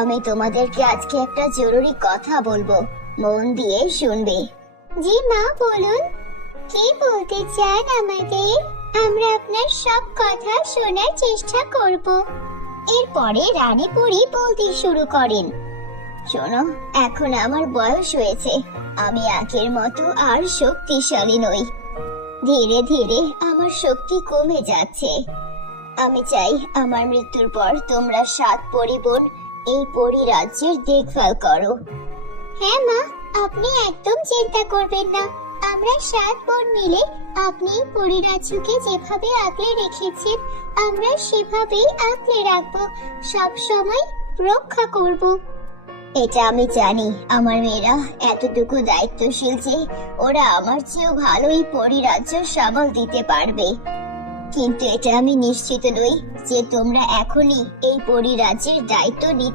আমি তোমাদেরকে আজকে একটা জরুরি কথা বলবো, মন দিয়ে শুনবে। জি মা, বলুন। কি বলতে চান আমাদের? আমরা আপনার সব কথা শোনার চেষ্টা করব। এরপরে রানী পরী বলতে শুরু করেন, শোনো, এখন আমার বয়স হয়েছে, আমি আগের মতো আর শক্তিশালী নই। ধীরে ধীরে আমার শক্তি কমে যাচ্ছে। আমি চাই আমার মৃত্যুর পর তোমরা 7 পরিবোন এই পরিরাজ্যের দেখভাল করো। হ্যাঁ মা, আপনি একদম চিন্তা করবেন না। আমরা 7 বোন মিলে আপনি পরিরাজ্যকে যেভাবে আগলে রেখেছেন, আমরা সেভাবেই আগলে রাখবো, সব সময় রক্ষা করব। এটা আমি জানি আমার মেয়েরা এতটুকু দায়িত্বশীল যে ওরা আমার চেয়েও ভালোই পরিরাজ্য সামাল দিতে পারবে, কিন্তু এটা আমি নিশ্চিত নই যে তোমরা এখনই এই পরিরাজ্যের দায়িত্ব নিতে